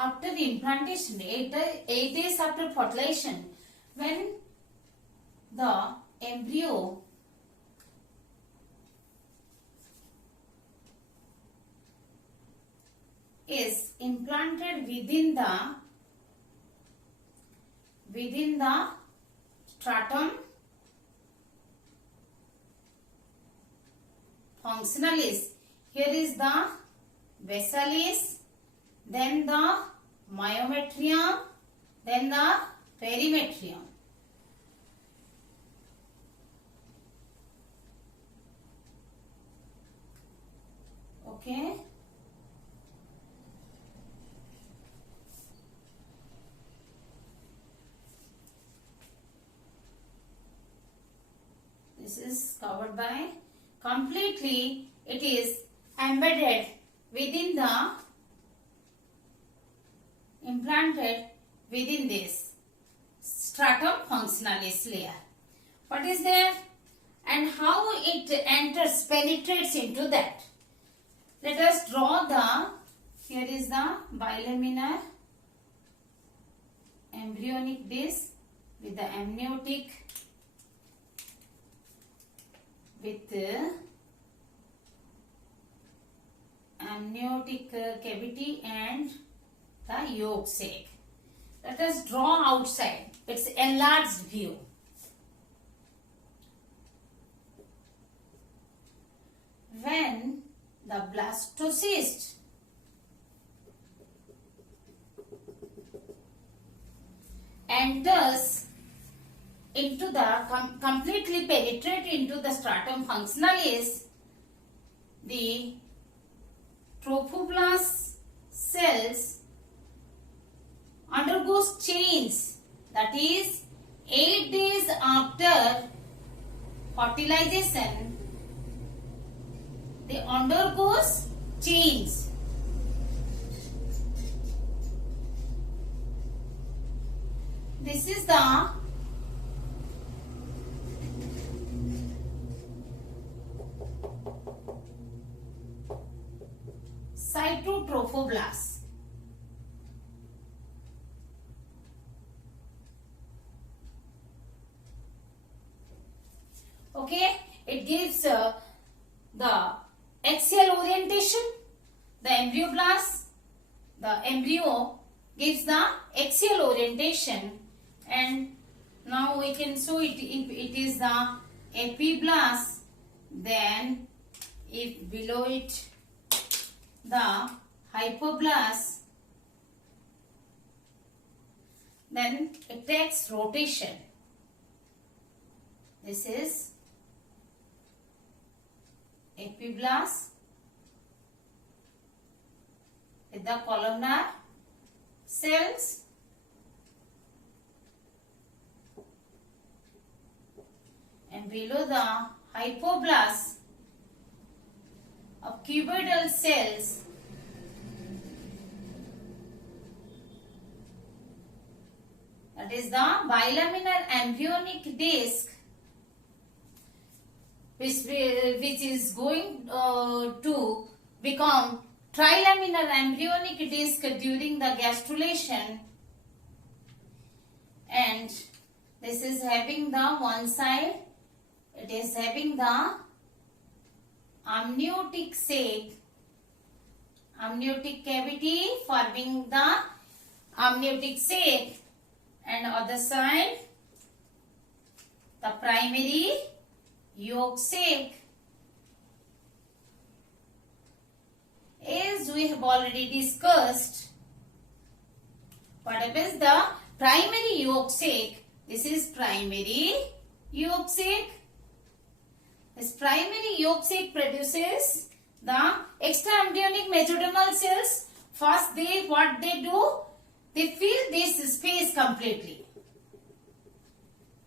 after implantation, 8 days after fertilization, when the embryo is implanted within the stratum functionalis. Here is the vessalis, then the myometrium, then the perimetrium. Okay. This is covered by completely, it is embedded within the, implanted within this stratum functionalis layer. What is there and how it enters, penetrates into that? Let us draw the, here is the bilaminar embryonic disc with the amniotic, cavity and the yolk sac. Let us draw outside its enlarged view. When the blastocyst enters into the, completely penetrate into the stratum functionalis, the trophoblast cells undergoes change, that is 8 days after fertilization they undergoes change. This is the cytotrophoblast. Okay, it gives the axial orientation, the embryoblast, the embryo gives the axial orientation, and now we can show it if it is the epiblast, then if below it the hypoblast, then it takes rotation. This is epiblast with the columnar cells, and below the hypoblast of cuboidal cells, that is the bilaminar embryonic disc, which is going to become trilaminar embryonic disc during the gastrulation, and this is having the one side, it is having the amniotic sac, amniotic cavity forming the amniotic sac, and other side the primary yolk sac. As we have already discussed, what is the primary yolk sac? This is primary yolk sac. This primary yolk sac produces the extraembryonic mesodermal cells. First, what they do? They fill this space completely.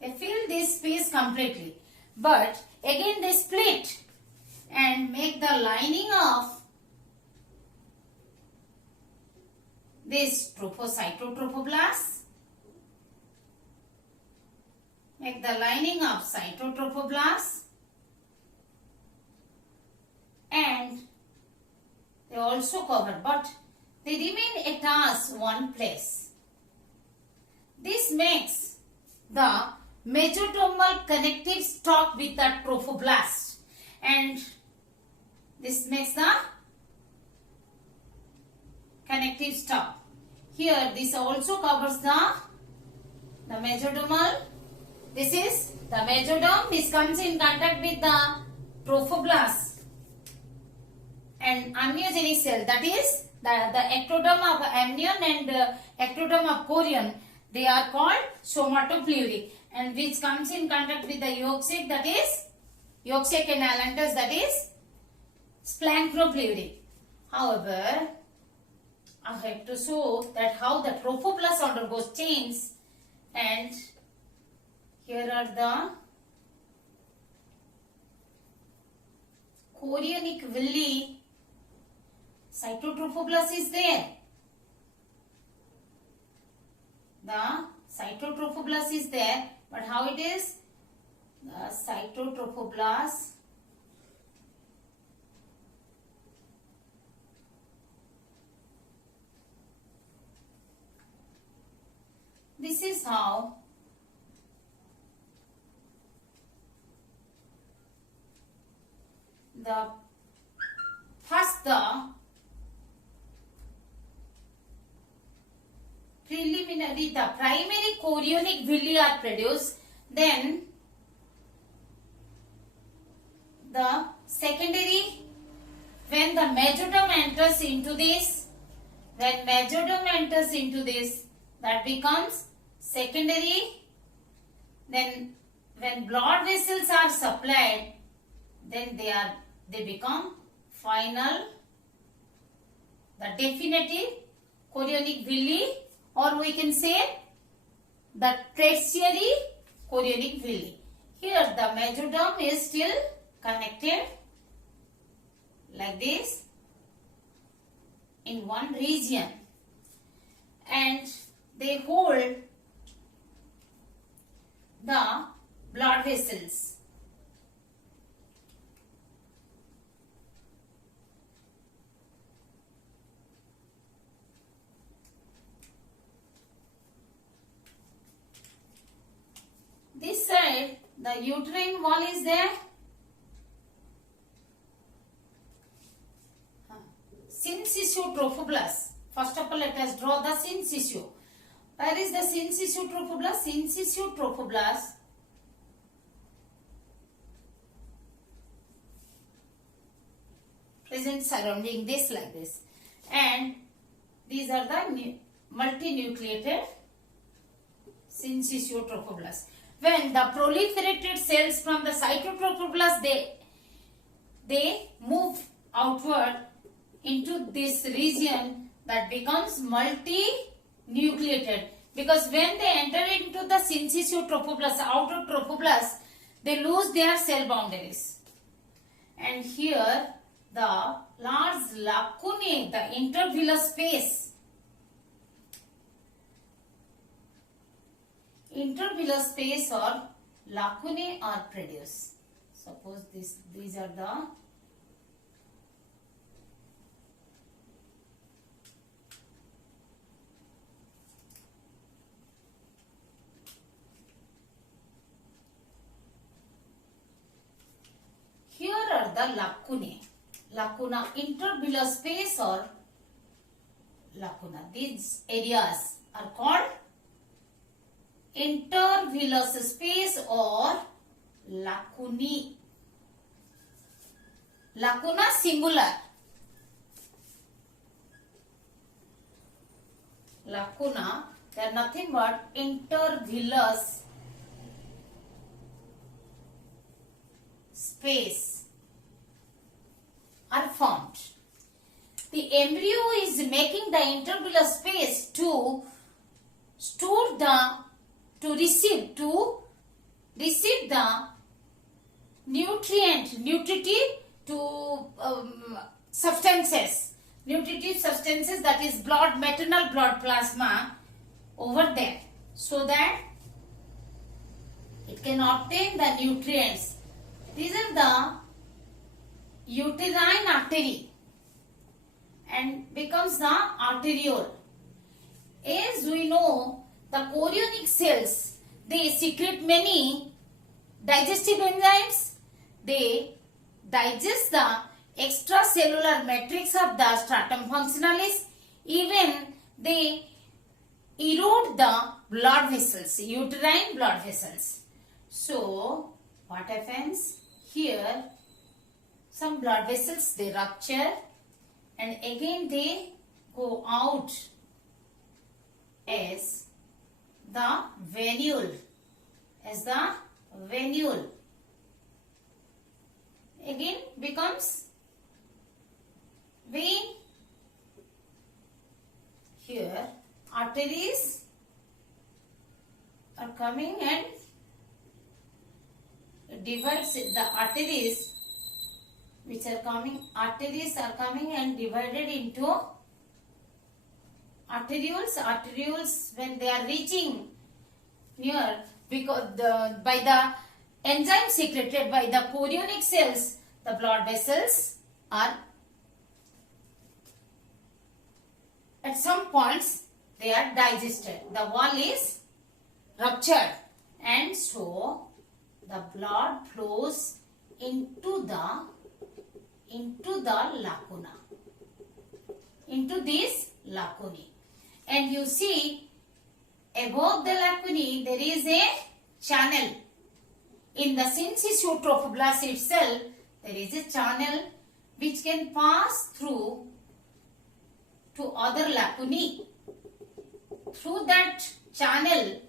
They fill this space completely. But again they split and make the lining of this cytotrophoblast. Make the lining of cytotrophoblast, and they also cover, but they remain at us one place. This makes the mesodermal connective stop with the trophoblast, and this makes the connective stop. Here this also covers the mesodermal. This is the mesoderm. This comes in contact with the trophoblast and amniogenic cell. That is the ectoderm of amnion and ectoderm of chorion. They are called somatofluidic, and which comes in contact with the yolk sac, that is yolk sac and allantois, that is splanchno-fluidic. However, I have to show that how the trophoblast undergoes change, and here are the chorionic villi. Cytotrophoblast is there. The cytotrophoblast is there, but how it is? The cytotrophoblast this is how the primary chorionic villi are produced, then the secondary, when the mesoderm enters into this, that becomes secondary. Then when blood vessels are supplied, then they become final, the definitive chorionic villi, or we can say the tertiary chorionic villi. Here the mesoderm is still connected like this in one region, and they hold the blood vessels. This side, the uterine wall is there. Syncytial trophoblast. First of all, let us draw the syncytial. Where is the syncytial trophoblast? Syncytial trophoblast present surrounding this like this, and these are the multinucleated syncytial trophoblast. When the proliferated cells from the cytotrophoblast, they move outward into this region, that becomes multinucleated, because when they enter into the syncytial trophoblast, outer trophoblast, they lose their cell boundaries. And here the large lacunae, the intervillous space, or lacunae are produced. Suppose these are the lacunae. Lacuna, intervillous space or lacuna. These areas are called intervillous space or lacunae. Lacuna singular. Lacuna, they are nothing but intervillous space are formed. The embryo is making the intervillous space to store to receive the nutritive substances, that is maternal blood plasma over there, so that it can obtain the nutrients. These are the uterine artery, and becomes the arteriole. As we know, the chorionic cells, they secrete many digestive enzymes. They digest the extracellular matrix of the stratum functionalis. Even they erode the blood vessels, uterine blood vessels. So, what happens? Here, some blood vessels, they rupture and again they go out as the venule. Again becomes vein. Here arteries are coming and it divides the arteries which are coming. Arteries are coming and divided into arterioles. Arterioles, when they are reaching near, because by the enzyme secreted by the chorionic cells, the blood vessels are at some points they are digested. The wall is ruptured and so the blood flows into the lacuna, into these lacunae. And you see above the lacunae there is a channel. In the syncytial trophoblast itself there is a channel which can pass through to other lacunae. Through that channel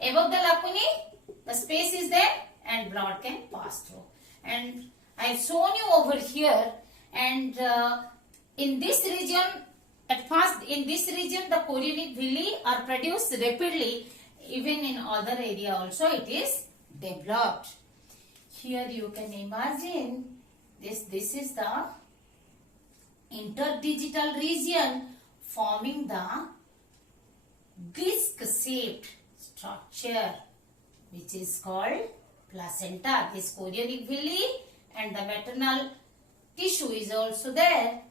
above the lacunae, the space is there and blood can pass through. And I have shown you over here, and in this region, at first in this region the chorionic villi are produced rapidly. Even in other area also it is developed. Here you can imagine this is the interdigital region forming the disc shaped structure which is called placenta. This chorionic villi and the maternal tissue is also there.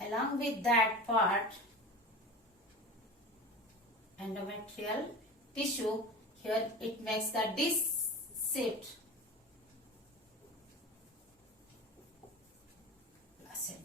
Along with that part, endometrial tissue, here it makes the disc shaped placenta.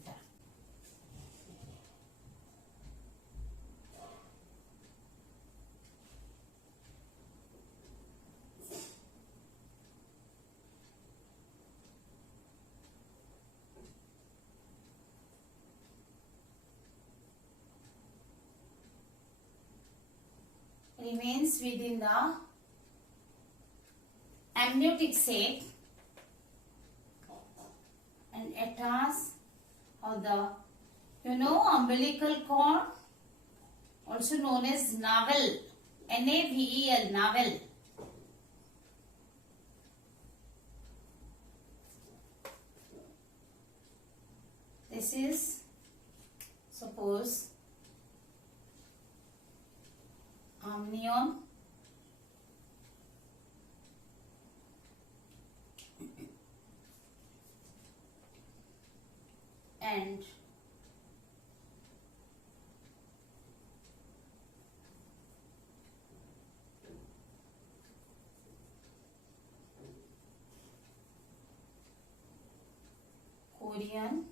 Remains within the amniotic sac and attached on the umbilical cord, also known as navel, navel, navel. This is, suppose, amnion, and chorion,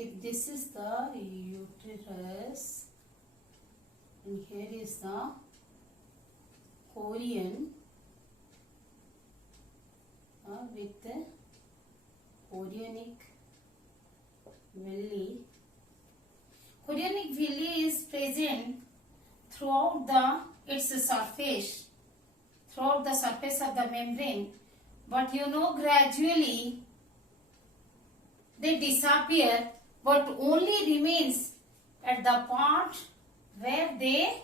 if this is the uterus and here is the chorion with the chorionic villi. Chorionic villi is present throughout its surface, throughout the surface of the membrane, but gradually they disappear, but only remains at the part where they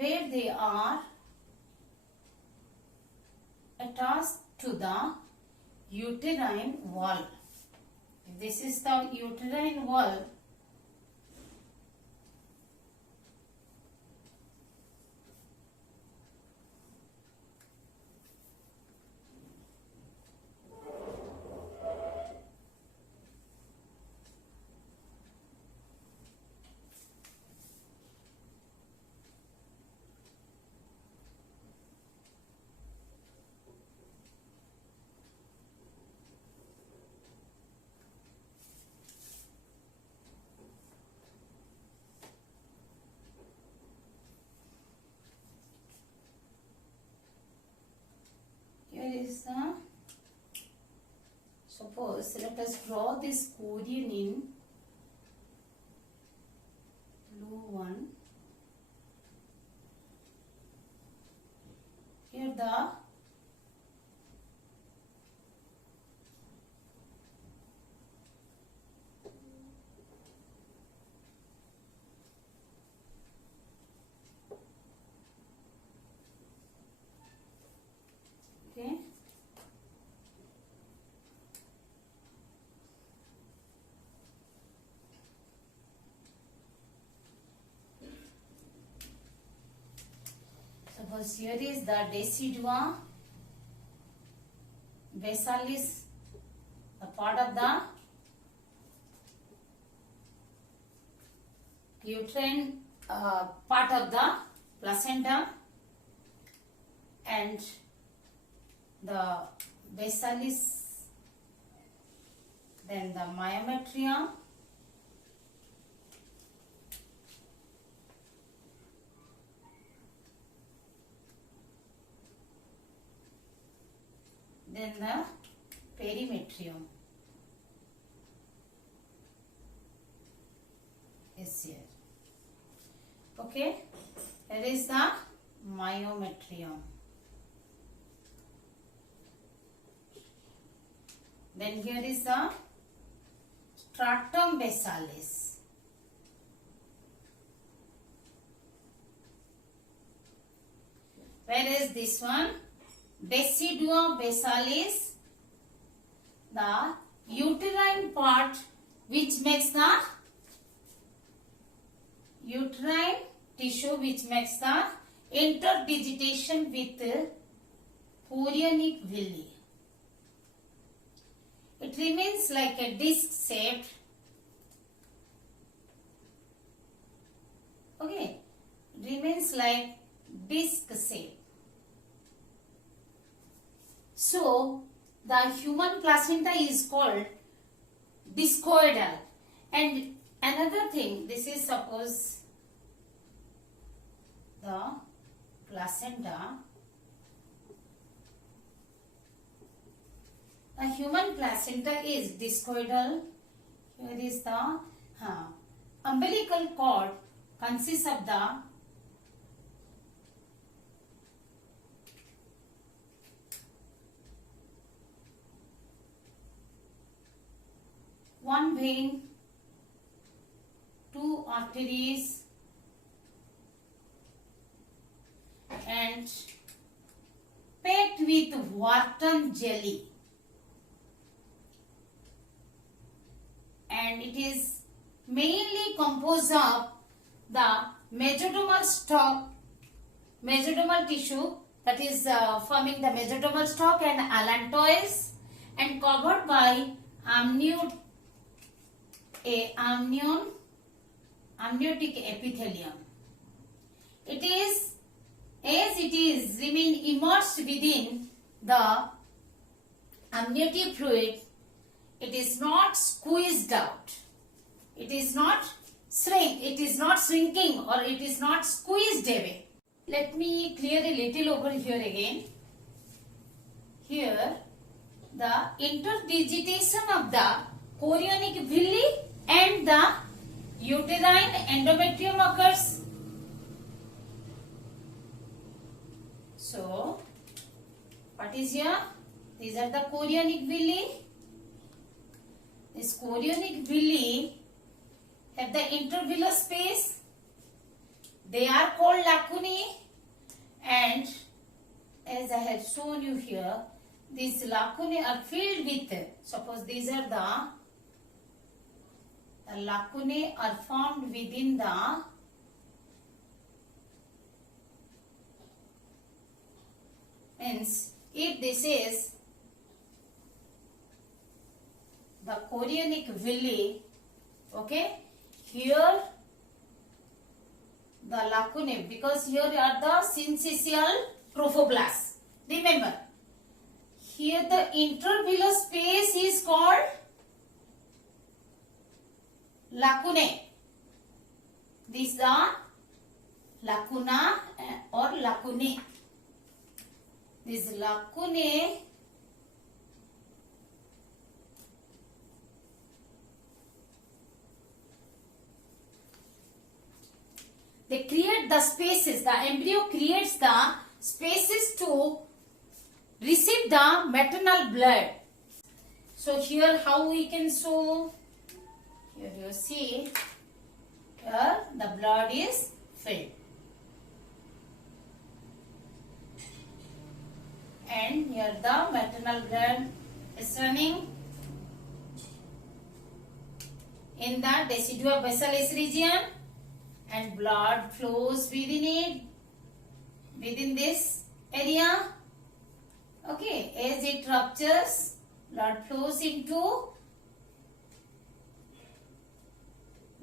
where they are attached to the uterine wall. This is the uterine wall. Here is the, suppose let us draw this chorion in blue one. Here the okay. Suppose here is the decidua basalis, a part of the uterine part of the placenta, and the basalis, then the myometrium, then the perimetrium is here. Okay, here is the myometrium. Then here is the stratum basalis. Where is this one? Decidua basalis, the uterine part which makes the uterine tissue which makes the interdigitation with chorionic villi. It remains like a disc shaped. Okay, it remains like disc shape. So the human placenta is called discoidal. And another thing, this is suppose the placenta. The human placenta is discoidal. Here is the umbilical cord consists of the one vein, two arteries, and packed with Wharton jelly. And it is mainly composed of the mesodermal stalk, mesodermal tissue, that is forming the mesodermal stalk and allantois, and covered by amniotic epithelium. It is, as it is remain immersed within the amniotic fluid, it is not squeezed out. It is not shrinking or it is not squeezed away. Let me clear a little over here again. Here, the interdigitation of the chorionic villi and the uterine endometrium occurs. So, what is here? These are the chorionic villi. This chorionic villi have the intervillous space. they are called lacunae, and as I have shown you here, these lacunae are filled with, suppose these are the lacunae are formed within the means if this is the chorionic villi, okay, here the lacunae, because here are the syncytial trophoblasts. Remember, here the intervillous space is called lacunae. These are lacuna or lacunae. These lacunae they create the spaces, the embryo creates the spaces to receive the maternal blood. So here how we can show, here you see, here the blood is filled. And here the maternal blood is running in the decidua basalis region, and blood flows within it, within this area. Okay, as it ruptures, blood flows into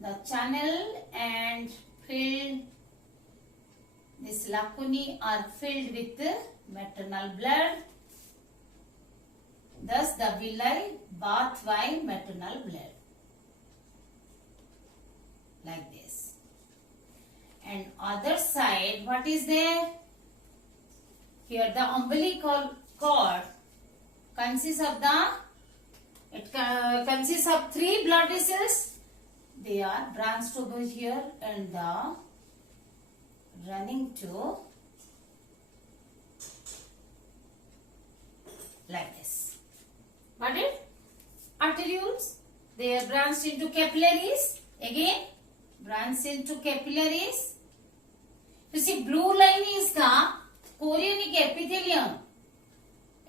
the channel and filled. These lacunae are filled with maternal blood. Thus the villi bath by maternal blood. Like this. And other side, what is there? Here the umbilical cord consists of consists of 3 blood vessels. They are branched over here and the running to like this. Got it? Arterioles, they are branched into capillaries. Again, branched into capillaries. You see, blue line is the chorionic epithelium.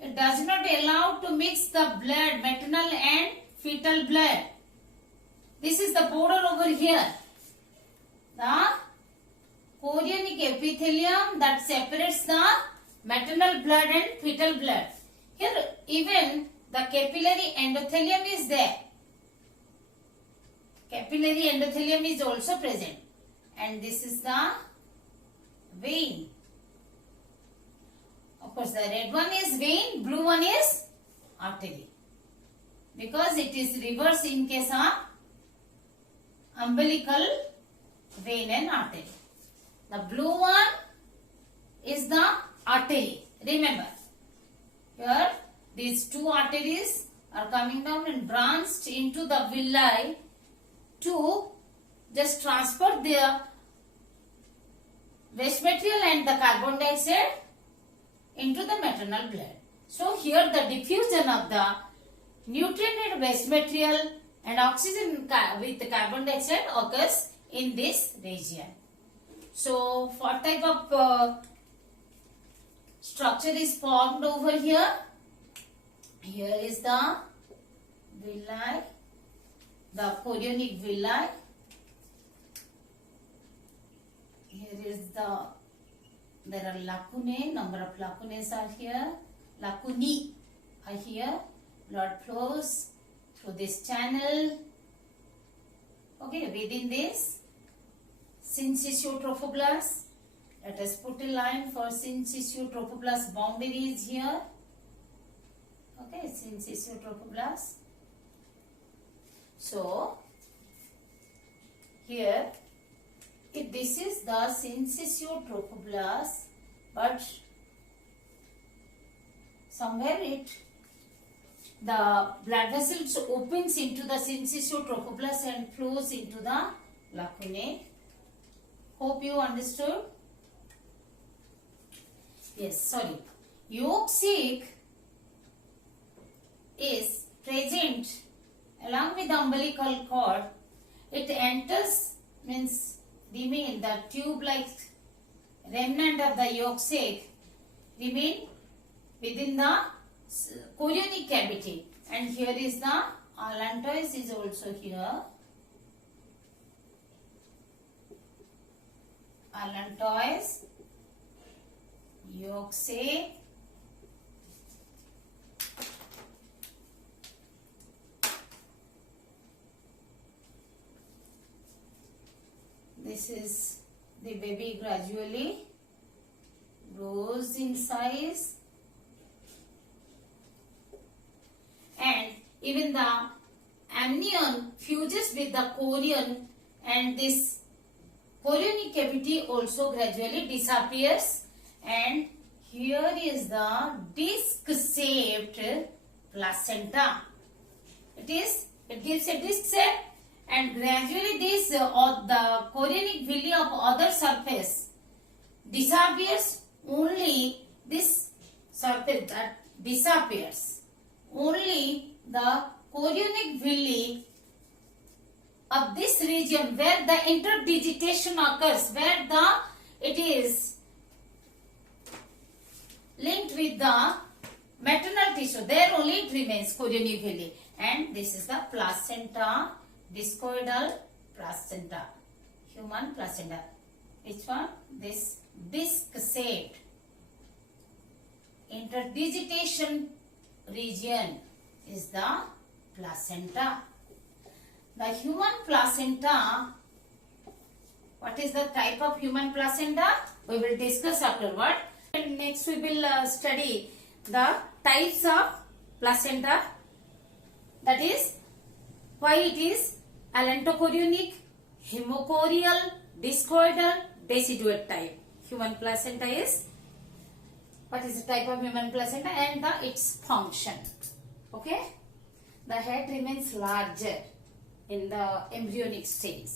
It does not allow to mix the blood, maternal and fetal blood. This is the border over here. The chorionic epithelium that separates the maternal blood and fetal blood. Here even the capillary endothelium is there. Capillary endothelium is also present. And this is the vein. Of course, the red one is vein, blue one is artery. Because it is reverse in case of umbilical vein and artery. The blue one is the artery. Remember, here these 2 arteries are coming down and branched into the villi to just transfer their waste material and the carbon dioxide into the maternal blood. So here the diffusion of the nutrient waste material and oxygen with the carbon dioxide occurs in this region. So what type of structure is formed over here? Here is the villi, the chorionic villi. Here is there are lacunae, number of lacunae are here. Lacunae are here. Blood flows through this channel. Okay, within this syncytial trophoblast. Let us put a line for syncytial trophoblast boundary is here. Okay, syncytial trophoblast. So here, if this is the syncytial trophoblast, but somewhere the blood vessels opens into the syncytial trophoblast and flows into the lacunae. Hope you understood. Yes, sorry. Yolk sac is present along with the umbilical cord. It enters, means remain the tube-like remnant of the yolk sac remain within the chorionic cavity. And here is the allantois is also here. Allantois, yolk sac, this is the baby gradually grows in size, and even the amnion fuses with the chorion, and this chorionic cavity also gradually disappears, and here is the disc-shaped placenta. It gives a disc shape, and gradually this the chorionic villi of other surface disappears. Only this surface that disappears. Only the chorionic villi of this region where the interdigitation occurs, where it is linked with the maternal tissue, there only it remains chorionic villi. And this is the placenta, discoidal placenta, human placenta. Which one? This disc-shaped interdigitation region is the placenta. The human placenta, what is the type of human placenta? We will discuss afterward. And next we will study the types of placenta, that is why it is allantochorionic, hemochorial, discoidal, deciduate type. Human placenta is, what is the type of human placenta and its function. Okay, the head remains larger in the embryonic stage.